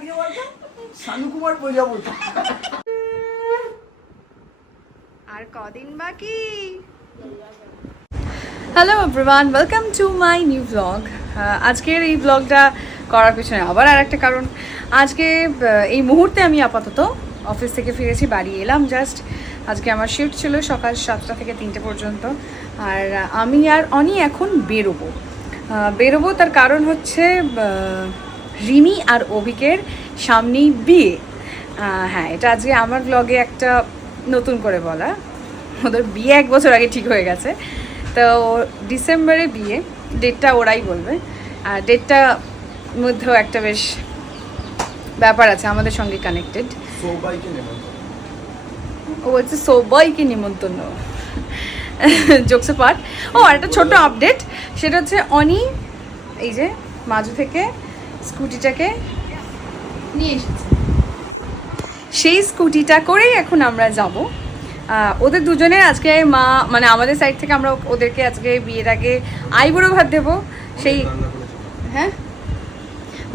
আজকে বলতো শানু কুমার প্রজাপতি। আর কদিন বাকি। Hello everyone, welcome to my new blog. আজকের এই ব্লগটা করার পিছনে আবার আর একটা কারণ। আজকে এই মুহূর্তে আমি আপাতত অফিস থেকে ফিরেছি, বাড়ি এলাম জাস্ট। আজকে আমার শিফট ছিল সকাল 7টা থেকে 3টে পর্যন্ত। আর আমি আর অনি এখন বেরোবো। তার কারণ হচ্ছে রিমি আর অভিকের সামনেই বিয়ে। হ্যাঁ, এটা আজকে আমার ব্লগে একটা নতুন করে বলা। ওদের বিয়ে 1 বছর আগে ঠিক হয়ে গেছে, তো ডিসেম্বরে বিয়ে। ডেটটা ওরাই বলবে। আর ডেটটার মধ্যেও একটা বেশ ব্যাপার আছে আমাদের সঙ্গে কানেক্টেড। ও বলছে সবাইকে নিমন্ত্রণ। Jokes part. ও আর একটা ছোট আপডেট, সেটা হচ্ছে অনি এই যে মাজু থেকে স্কুটিটাকে নিয়ে এসেছে। সেই স্কুটিটা করেই এখন আমরা যাব। ওদের দুজনের আজকে মা, মানে আমাদের সাইড থেকে আমরা ওদেরকে আজকে বিয়ের আগে আইবুড়ো ভাত দেবো। সেই হ্যাঁ,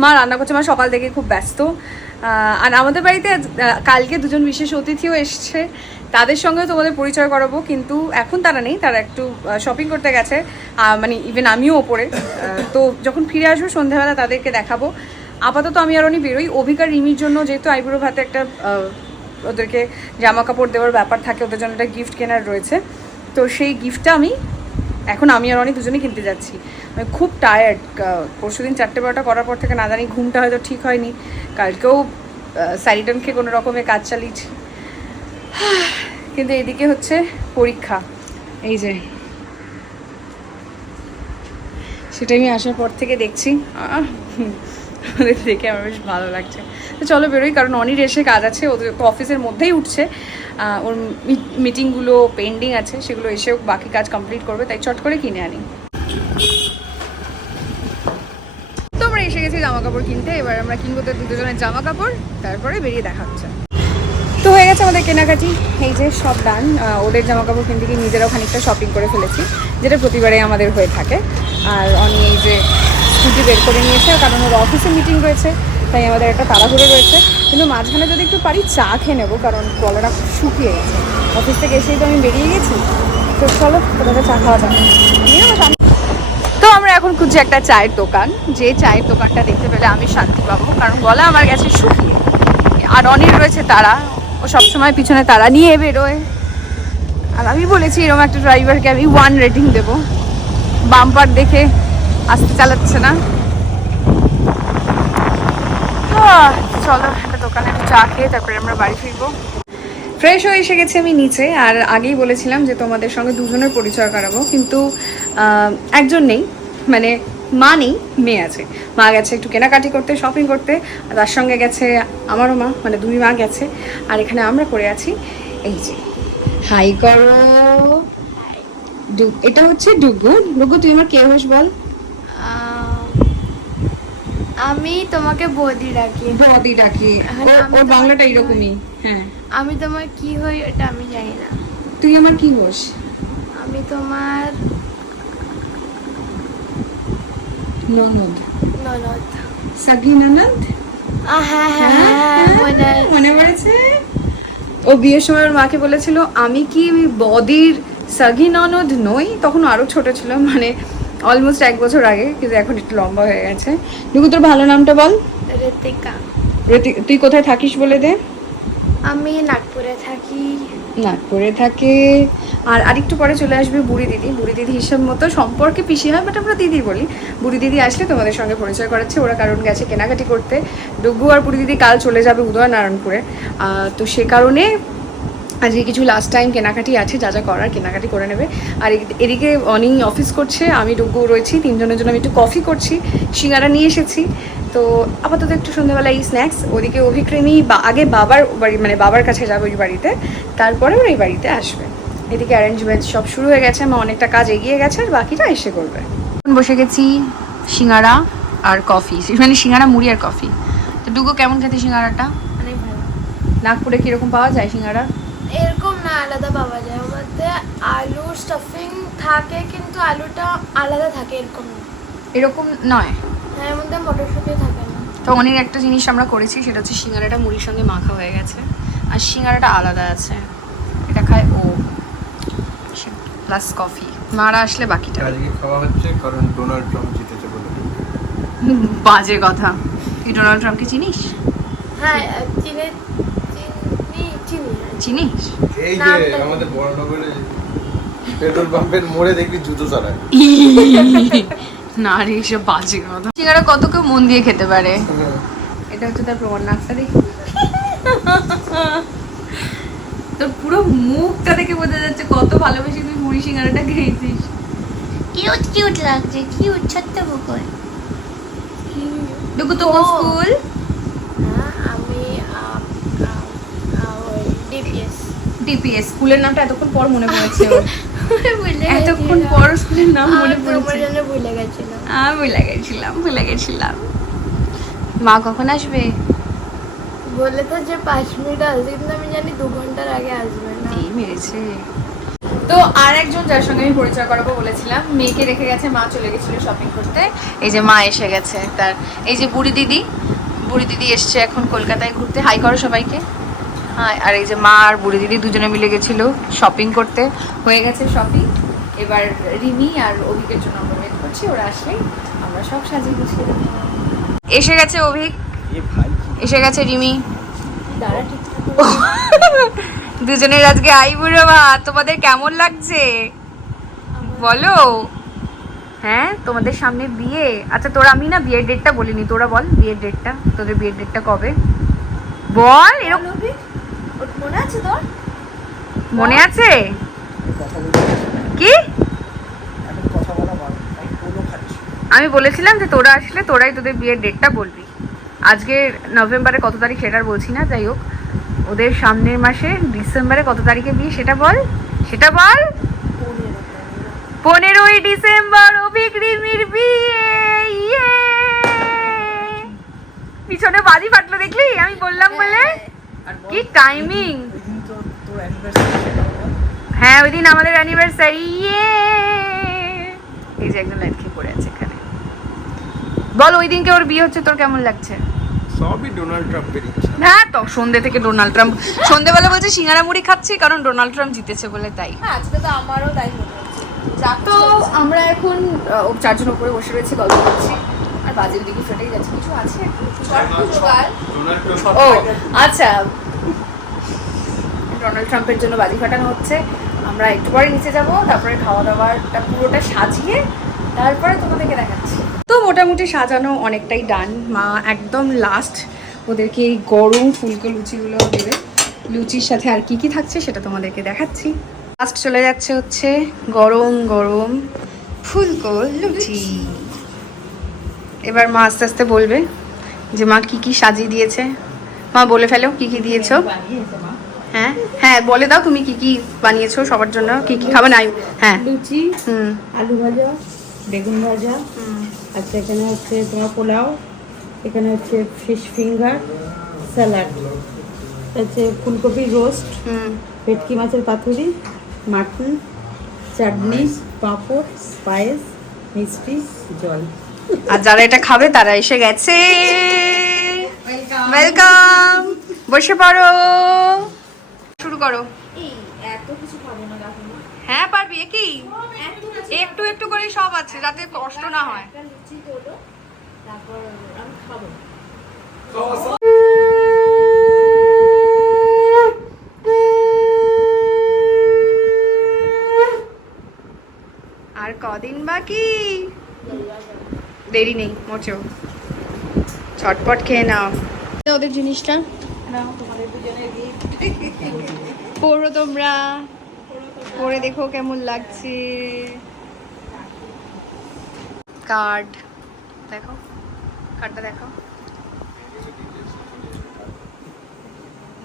মা রান্না করছে, মা সকাল থেকে খুব ব্যস্ত। আর আমাদের বাড়িতে কালকে দুজন বিশেষ অতিথিও এসছে, তাদের সঙ্গেও তোমাদের পরিচয় করাবো। কিন্তু এখন তারা নেই, তারা একটু শপিং করতে গেছে, মানে ইভেন আমিও ওপরে। তো যখন ফিরে আসবো সন্ধ্যাবেলা তাদেরকে দেখাবো। আপাতত আমি আর উনি বেরোই। অভিকার রিমির জন্য যেহেতু আইবুড়ো ভাতে একটা ওদেরকে জামা কাপড় দেওয়ার ব্যাপার থাকে, ওদের জন্য একটা গিফট কেনার রয়েছে। তো সেই গিফটটা আমি আর অনেক দুজনেই কিনতে যাচ্ছি। আমি খুব টায়ার্ড। পরশুদিন 4-12টা করার পর থেকে না জানি ঘুমটা হয়তো ঠিক হয়নি। কালকেও স্যারিডন খেয়ে কোনো রকমে কাজ চালিয়েছি, কিন্তু এদিকে হচ্ছে পরীক্ষা। এই যে সেটাই আমি আসার পর থেকে দেখছি, ওদের দেখে আমার বেশ ভালো লাগছে। তো চলো বেরোই, কারণ অনির এসে কাজ আছে। ওদের তো অফিসের মধ্যেই উঠছে, ওর মিটিংগুলো পেন্ডিং আছে, সেগুলো এসেও বাকি কাজ কমপ্লিট করবে, তাই চট করে কিনে আনি। তো আমরা এসে গেছি জামা কাপড় কিনতে। এবার আমরা কিনবো তো দুজনের জামা কাপড়, তারপরে বেরিয়ে দেখা হচ্ছে। তো হয়ে গেছে আমাদের কেনাকাটি, এই যে সব ডান। ওদের জামা কাপড় কিনতে গিয়ে নিজেরাও খানিকটা শপিং করে ফেলেছি, যেটা প্রতিবারে আমাদের হয়ে থাকে। আর অনি এই যে স্কুটি বের করে নিয়েছে, কারণ ওর অফিসে মিটিং রয়েছে, তাই আমাদের একটা তাড়াহুড়ো রয়েছে। কিন্তু মাঝখানে যদি একটু পারি চা খেয়ে নেবো, কারণ গলাটা খুব শুকিয়ে গেছে। অফিস থেকে এসেই তো আমি বেরিয়ে গেছি, তো চলো কোথাও চা খাওয়া যাবে। তো আমরা এখন খুঁজছি একটা চায়ের দোকান, যে চায়ের দোকানটা দেখতে পেলে আমি শান্তি পাবো, কারণ গলা আমার গেছে শুকিয়ে। আর অনির রয়েছে তারা, ও সবসময় পিছনে তারা নিয়ে বেরোয়। আর আমি বলেছি এরকম একটা ড্রাইভারকে আমি 1 রেটিং দেবো। বাম্পার দেখে আসতে চালাচ্ছে না। চলো একটা দোকানে চা খেয়ে তারপরে আমরা বাড়ি ফিরবো। ফ্রেশ হয়ে এসে গেছি আমি নিচে। আর আগেই বলেছিলাম যে তোমাদের সঙ্গে দুজনের পরিচয় করাবো, কিন্তু একজন নেই, মানে মা নেই, মেয়ে আছে। মা গেছে একটু কেনাকাটি করতে, শপিং করতে, আর তার সঙ্গে গেছে আমারও মা, মানে 2 মা গেছে। আর এখানে আমরা পড়ে আছি। এই যে হাই করো। এটা হচ্ছে ডুগু। ডুগু তুই আমার কে হোস বল? আমি তোমাকে বৌদি ডাকি। বৌদি ডাকি, ওর বাংলাটা এরকমই। হ্যাঁ, আমি তোমার কি হই এটা আমি জানি না। তুই আমার কি হোস? আমি তোমার ননদ। ননদ। সাগি ননদ। হ্যাঁ হ্যাঁ, মনে পড়েছে। ও বিয়ের সময় ওর মাকে বলেছিল আমি কি বদির সাগি ননদ নই। তখন আরো ছোট ছিল, মানে অলমোস্ট 1 বছর আগে, কিন্তু এখন একটু লম্বা হয়ে গেছে। দেখো তোর ভালো নামটা বল। ঋতিকা। তুই কোথায় থাকিস বলে দে। আমি নাগপুরে থাকি। নাগপুরে থাকে। আর আরেকটু পরে চলে আসবে বুড়ি দিদি। বুড়ি দিদি হিসাব মতো সম্পর্কে পিসি হয়, বাট আমরা দিদি বলি। বুড়ি দিদি আসলে তোমাদের সঙ্গে পরিচয় করাচ্ছে। ওরা কারণ গেছে কেনাকাটি করতে। ডুগু আর বুড়ি দিদি কাল চলে যাবে উদয়নারায়ণপুরে। তো সে কারণে আজকে কিছু লাস্ট টাইম কেনাকাটি আছে, যা যা করার কেনাকাটি করে নেবে। আর এদিকে অনি অফিস করছে, আমি ডুগু রয়েছি, 3 জনের জন্য আমি একটু কফি করছি, সিঙ্গারা নিয়ে এসেছি। তো আপাতত একটু সন্ধ্যাবেলা এই স্ন্যাক্স। ওদিকে অভিক্রেমী আগে বাবার বাড়ি, মানে বাবার কাছে যাবে ওই বাড়িতে, তারপরে ওর এই বাড়িতে আসবে। এদিকে অ্যারেঞ্জমেন্ট সব শুরু হয়ে গেছে, আমার অনেকটা কাজ এগিয়ে গেছে, আর বাকিটা এসে করবে। বসে গেছি সিঙ্গারা আর কফি, মানে সিঙ্গারা মুড়ি আর কফি। তো ডুগু কেমন খেতে সিঙ্গারাটা? অনেক ভালো। নাগপুরে কীরকম পাওয়া যায় সিঙ্গারা? এরকম না, আলাদা পাওয়া যায়। ওর মধ্যে আলু স্টাফিং থাকে, কিন্তু আলুটা আলাদা থাকে, এরকম না। এরকম নয়? হ্যাঁ, এর মধ্যে মটরশুঁটি থাকে না। তো অনেক একটা জিনিস আমরা করেছি, সেটা হচ্ছে সিঙ্গারাটা মুড়ির সঙ্গে মাখা হয়ে গেছে, আর সিঙ্গারাটা আলাদা আছে, এটা খায় ও, প্লাস কফি। মারা আসলে বাকিটা আজকে খাওয়া হচ্ছে কারণ ডোনাল্ড ট্রাম্প জিতেছে বলে। বাজে কথা, তুই ডোনাল্ড ট্রাম্পকে চিনিস? হ্যাঁ চিনি। চিনিস? এই যে আমাদের বড়নগরে পেট্রোল পাম্পের মোড়ে দেখবি জুতো চালায়। না রে, এসব বাজে কথা। সিঙ্গারা কত কেউ মন দিয়ে খেতে পারে, এটা হচ্ছে তার প্রমাণ। নাকটা দেখি, তোর পুরো মুখটা দেখে বোঝা যাচ্ছে কত ভালোবেসে তুই মুড়ি সিঙ্গারাটা খেয়েছিস। কিউট কিউট লাগছে, কিউট ছোট্ট বুকর। দেখো তো স্কুল। আমি ডিপিএস। ডিপিএস স্কুলের নামটা এতক্ষণ পর মনে পড়েছে ওর। এতক্ষণ পর স্কুলের নাম মনে পড়েছে। ভুলে গেছিলাম। ভুলে গেছিলাম। মা কখন আসবে? বলে তো যে 5 মিনিট আসবে, কিন্তু আমি জানি 2 ঘন্টার আগে আসবে না। এই মেরেছে। তো আর একজন যার সঙ্গে আমি পরিচয় করাবো বলেছিলাম, মেয়েকে রেখে গেছে, মা চলে গেছিল শপিং করতে। এই যে মা এসে গেছে, তার এই যে বুড়ি দিদি এসছে এখন কলকাতায় ঘুরতে। হাই করো সবাইকে। হ্যাঁ, আর এই যে মা আর বুড়ি দিদি দুজনে মিলে গেছিল শপিং করতে, হয়ে গেছে শপিং। এবার রিমি আর অভিকের জন্য আমরা ওয়েট করছি, ওরা আসলেই আমরা সব সাজিয়ে গুছিয়ে দেবো। এসে গেছে অভিক, এসে গেছে রিমি। দাঁড়া ঠিক দুজনের আজকে আইবুড়ো ভাত। তোমাদের কেমন লাগছে বলো? হ্যাঁ, তোমাদের সামনে বিয়ে। আচ্ছা তোরা, আমি না বিয়ের ডেটটা বলিনি, তোরা বল বিয়ের ডেটটা, তোদের বিয়ের ডেটটা কবে বল। এরকম মনে আছে তোর? মনে আছে কি? আমি বলেছিলাম যে তোরা আসলে তোরাই তোদের বিয়ের ডেটটা বলবি। আজকে নভেম্বরে কত তারিখ সেটা আর বলছি না, যাই হোক ওদের সামনের মাসে ডিসেম্বরে কত তারিখে বিয়ে সেটা বল, সেটা বল। 15ই ডিসেম্বর অভিক রিমির বিয়ে। ইয়ে! পিছনে বাজি ফাটলো দেখলি আমি বললাম বলে। কি টাইমিং! হ্যাঁ ওই দিন আমাদের অ্যানিভার্সারি। ইয়ে! এই যে একজন লাইট খেয়ে পড়ে আছে এখানে। বল ওই দিনকে ওর বিয়ে হচ্ছে, তোর কেমন লাগছে? সবই ডোনাল্ড ট্রাম্পের ইচ্ছা। হ্যাঁ তো সন্ধ্যে থেকে ডোনাল্ড ট্রাম্প, সন্ধ্যেবেলা বলছে সিঙ্গারা মুড়ি খাচ্ছি কারণ ডোনাল্ড ট্রাম্প জিতেছে বলে, তাই। হ্যাঁ আজকে তো আমারও তাই মনে হচ্ছে। তো আমরা এখন চারজন উপরে বসে রয়েছি, গল্প করছি, আর বাজের দিকে ফেটেই যাচ্ছে। কিছু আছে ও আচ্ছা, ডোনাল্ড ট্রাম্পের জন্য বাজি ফাটানো হচ্ছে। আমরা একটু পরে নিচে যাব, তারপরে খাওয়া দাওয়াটা পুরোটা সাজিয়ে তারপরে তোমাদেরকে দেখাচ্ছি। তো মোটামুটি সাজানো অনেকটাই ডান। মা একদম লাস্ট ওদেরকে এই গরম ফুলকো লুচিগুলো দেবে। লুচির সাথে আর কি কি থাকছে সেটা তোমাদেরকে দেখাচ্ছি। লাস্ট চলে যাচ্ছে হচ্ছে গরম গরম ফুলকো লুচি। এবার মা আস্তে আস্তে বলবে যে মা কি কি সাজিয়ে দিয়েছে। মা বলে ফেলো কি কি দিয়েছো। হ্যাঁ হ্যাঁ বলে দাও তুমি কি কি বানিয়েছো সবার জন্য, কি কি খাবে না। হ্যাঁ লুচি, আলু ভাজা, বেগুন ভাজা, আচ্ছা এখানে হচ্ছে তোমার পোলাও, এখানে হচ্ছে ফিশ ফিঙ্গার, স্যালাড, হচ্ছে ফুলকপি রোস্ট, ভেটকি মাছের পাতুরি, মাটন, চাটনি, পাঁপড়, পায়েস, মিষ্টি, জল। আর যারা এটা খাবে তারা এসে গেছে। ওয়েলকাম, বসে পড়ো, শুরু করো। হ্যাঁ পারবি, কি একটু একটু করে সব আছে যাতে কষ্ট না হয়। আর কদিন বাকি, দেরি নেই মোটেও, ছটপট খেয়ে নাও ওদের জিনিসটা। পড়ো তোমরা, পরে দেখো কেমন লাগছে। কার্ড দেখো, কার্ডটা দেখো।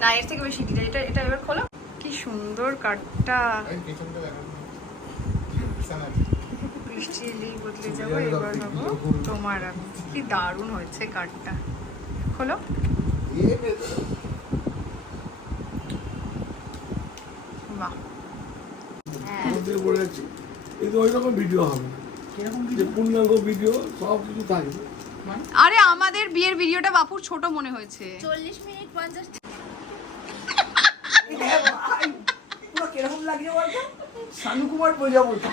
না এর থেকে বেশি ডিটেইল, এটা এটা এবার খোলো। কি সুন্দর কার্ডটা। বৃষ্টি এলেই বদলে যাবো, এবার হবো তোমার আমি। কি দারুণ হয়েছে কার্ডটা, খোলো। বাহ, কিন্তু ওই রকম ভিডিও হবে না, যে পূর্ণাঙ্গ ভিডিও সব কিছু থাকবে। আরে আমাদের বিয়ের ভিডিওটা বাপুর ছোট মনে হয়েছে। 40 মিনিট 50 পুরো কিরকম লাগছে বলতো শানু কুমার প্রজাপতি।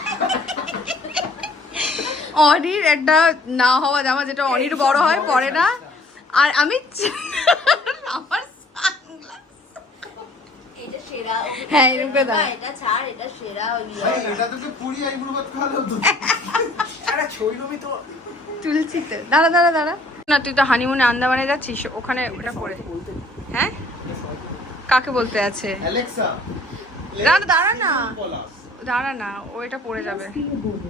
অনির একটা না হওয়া জামা, যেটা অনির বড় হয় পরে না, আর আমি আমার এটা সেরা। হ্যাঁ, এরকম করে দাও। এটা ছাড়, এটা সেরা। এটা তোকে পুরি আইবুড়ো ভাত খাওয়ালো তো। আরে ছইরবি তো তুলছি তো, দাঁড়া দাঁড়া দাঁড়া না, তুই তো হানিমুনে আন্দামানে যাচ্ছিস, ওখানে ওটা করে। হ্যাঁ, কাকে বলতে আছে? অ্যালেক্সা দাঁড়া দাঁড়া না, পলাশ। দাঁড়া না, ও এটা পড়ে যাবে। কি বলবো